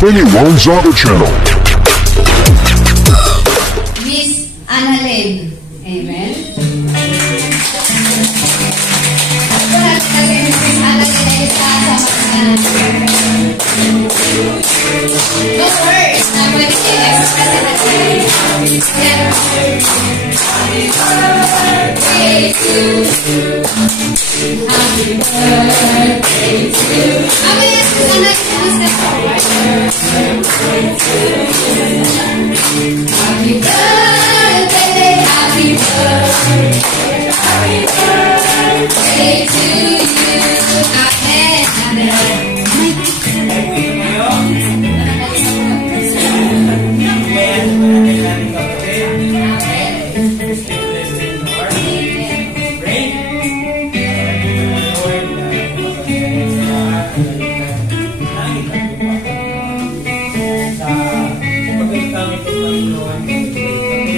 Clingy Gonzaga channel. Miss Annalyn. Amen. Ako natin kasi Miss Annalyn ay isasama na. No worries. Naman i-express na tayo. Happy birthday to you. Happy birthday to you. Happy birthday to you. Happy birthday, happy birthday, happy birthday to you. Amen, amen.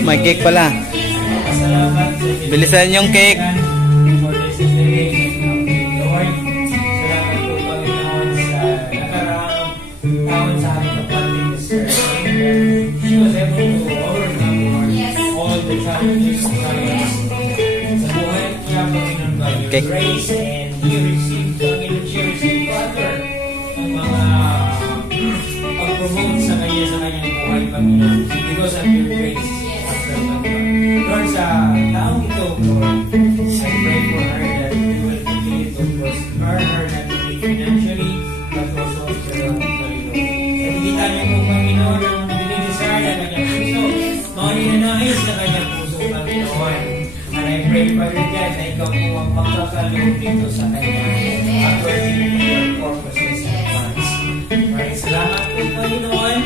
May cake pala. Bilisan yung cake. Cake. Pag-promote sa kanyang buhay, Panginoon, because of your grace. Lord, sa taong ito, Lord, I pray for her that you will continue to prosper her not only financially, but also spiritually, Lord. Pagkita niyo po, Panginoon, ang dinidesire na kanyang puso, mga ninanais na kanyang puso, Panginoon. And I pray, Father God, na ikaw po ang magkakaloob dito sa kanya, according to your purposes and plans. Maraming salamat po, Panginoon.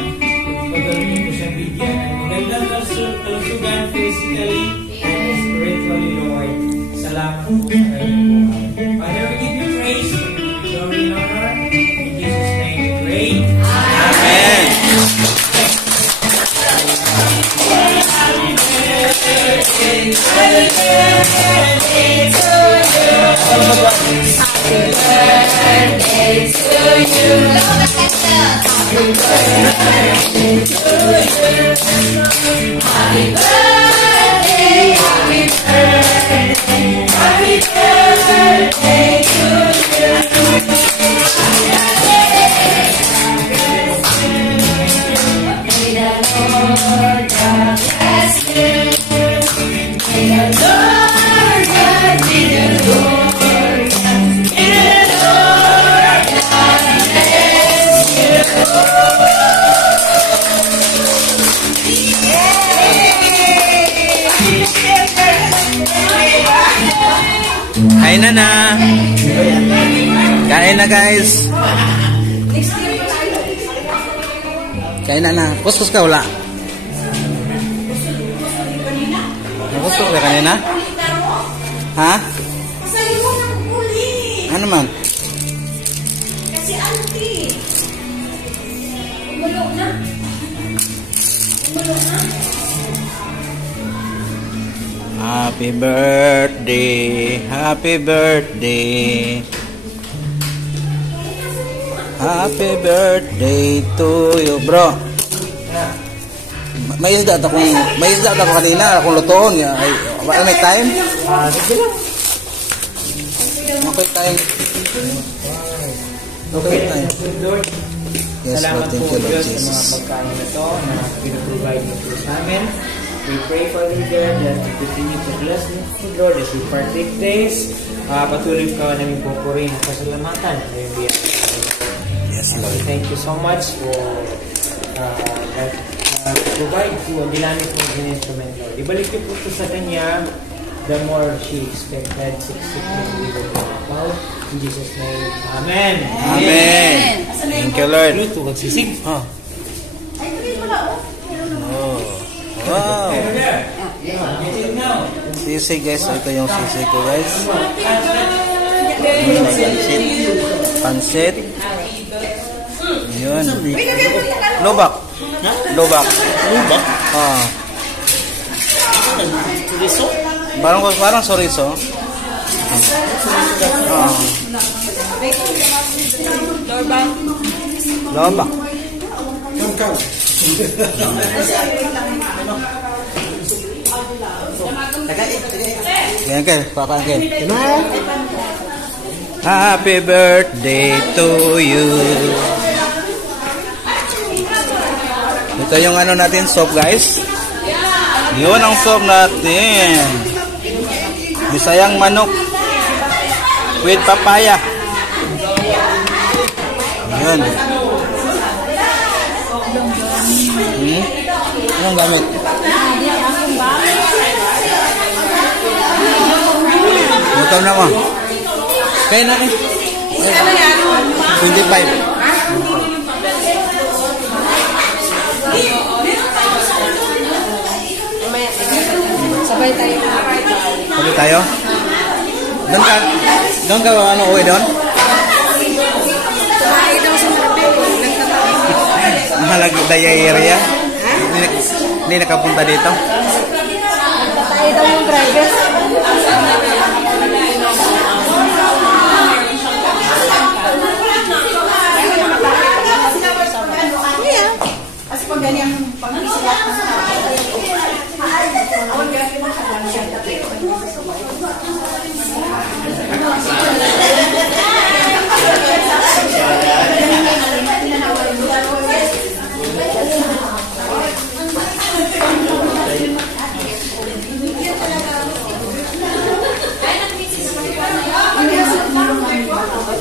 Pagkaroon niyo po siyang bigyan ng magandang kalusugan physically and spiritually, Lord. Salamat po sa kanyang buhay. Father, we give you praise, we give you glory and honor. In Jesus' name we pray. Amen. Kain na. Kain na, guys. Kain na. Kuskus ka wala? Kuskus ka kanina? Ha? Ano man? Kasi auntie. Umulong na. Happy birthday, happy birthday. Happy birthday to you, bro. May isda ako kanina, akong lutoon. Ay, may time? Okay time. Okay time. Yes, Lord, thank you, Lord Jesus. Salamat po, Diyos, sa mga pagkain na ito na pinaprovide mo po sa amin. We pray, Father God, that you continue to bless the food, Lord, as we partake this. Patuloy ka namin pupurihin at pasalamatan sa iyong biyaya. Yes, Lord. Thank you so much for that provide po ang dinamit mo ng instrument, Lord. Ibalik niyo po ito sa kanya the more she expected, successful we will go about. In Jesus' name, Amen. Amen. Thank you, Lord. Luto, magsisig. Oh. Wow. Sisig, guys. Ito yung sisig ko, guys. Pansit. Yun. Lobak. Lobak. Ah. Parang chorizo. Lobak. Yan kay, pakaan kay. Happy birthday to you. Ito yung ano natin, soup guys. Yun ang soup natin. Bisayang manok with papaya. Yun. Anong gamit? Butom na mo. Kaya na eh. 25. Sabay tayo. Sabay tayo? Doon ka ano uwi doon? Sabay daw sa Mahalagi daya area? Hindi nakapunta dito? tayo daw yung driver. Kasi pag ganyan pag-isilat na awal ganyan mo siya lang siya.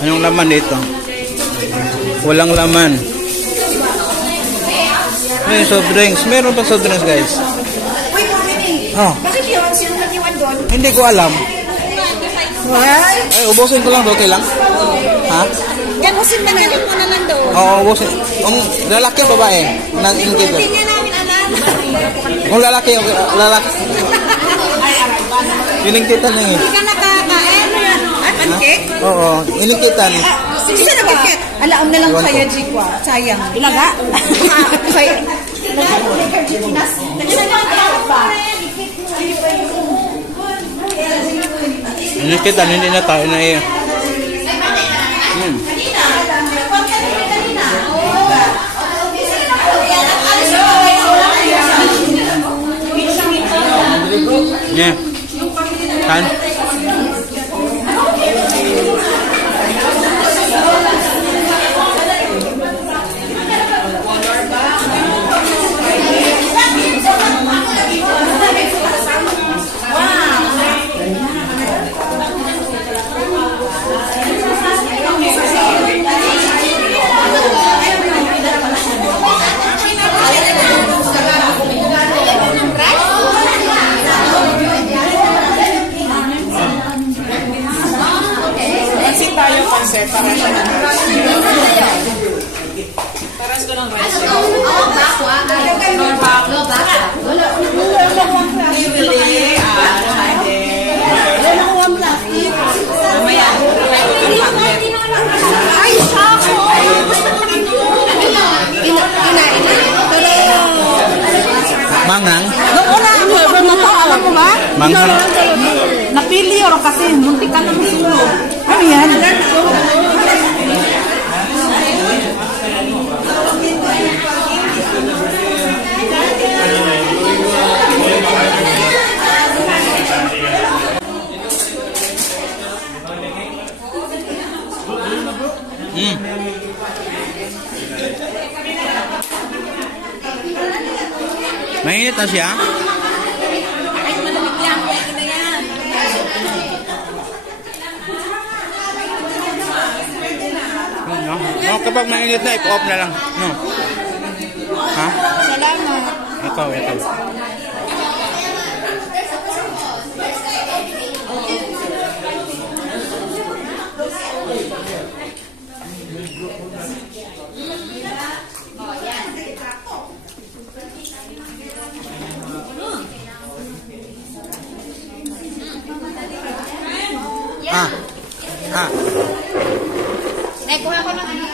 Anong laman dito? Walang laman. May soft drinks. Meron pa soft drinks guys. Uy, pumili. Oh, Bakit yun? Sino nag-iwan doon? hindi ko alam. Why? Ay, ubusin ko lang. Okay lang? Ha? Yan, usin na galing mo na lang doon. Oo, ubusin. Lalaki o babae? Nag-ingkit. Hindi nga namin alam. Kung lalaki. Iningkitan niya eh. Hindi ka nakakain. Ay, pancake? Oo, iningkitan. Sige na bakit? Alaam na lang Iwan kaya, ko. Jikwa. Sayang. Ilaga? Sayang. Iningkitan, hindi na tayo na eh. Yeah. Kan? Manghang? Alam mo ba? Manghang? Napili o kasi muntik ka lang sulo. Ano yan? Mainit na siya? No, kapag mainit na, i-off na lang. No. Ha? Salamat. Ikaw. Kuha ko ng ano.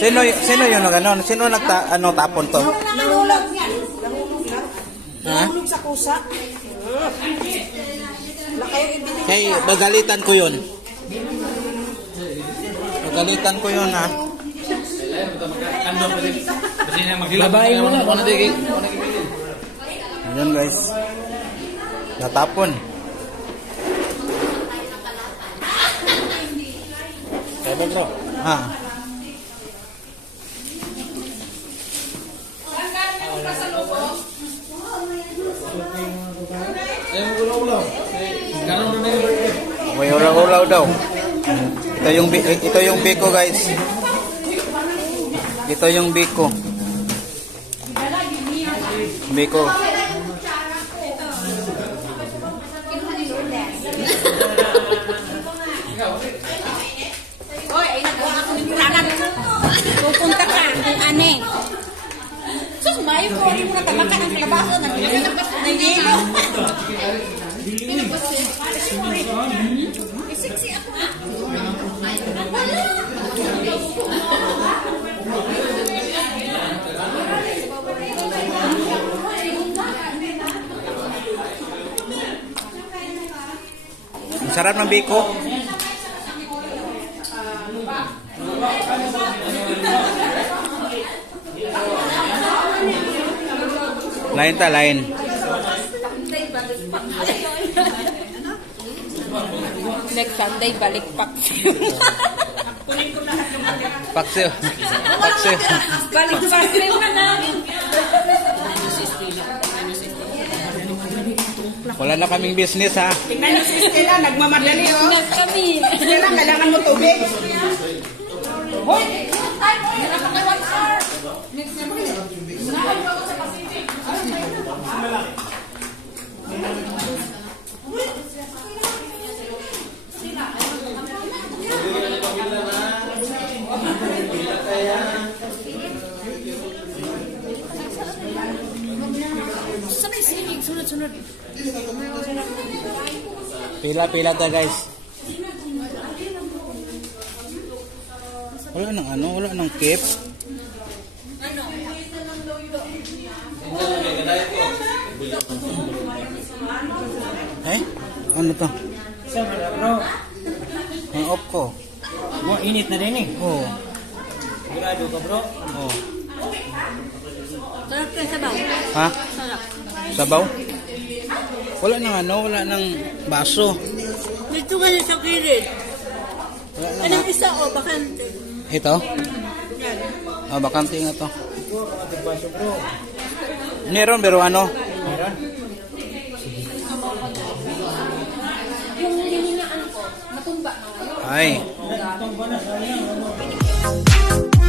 Sino yung nagano? Sino tapon to? Nahulog. Ha? Nahulog sa kusa. Hey, bagalitan ko yun. Bagalitan ko yun, ha? Labain mo na. Ayan, guys. Natapon. Kaya ba bro? Ha? May ulaw-ulaw daw. Ito yung biko, guys. Ito yung biko. Biko. Hoy, ay nagawa ako ng puranan. Pupunta ka kung ane. Sus, mayo ko. Hindi mo natabaka ng kalabaso. Nagigilo. Sexy ako. Ang sarap ng biko. Lain ta, lain. Next Sunday, balik paksiw. Paksiw. Paksiw. Balik paksiw ka namin. Wala na kaming business, ha? Tingnan niyo si Stella, nagmamadali oh. Kami. Stella, kailangan mo tubig. Hoy! Meron ka 1 hour. Sabay sinig, sunod-sunod. Pila-pila ta, guys. Wala nang wala nang keep. Ano to? Sama na bro. Ang off ko. Mo init na din eh. Oo. Sigurado ka bro. Oo. Sarap ka sabaw. Ha? Sarap. Sabaw? Wala nang wala nang baso. Dito ka sa kilid. Wala nang Anong isa o, bakante? Ito? Yan. Bakante nga to. Baso bro. Meron pero Meron? Yung hiningaan ko, natumba na ngayon. ay. Itong banas, ano yan?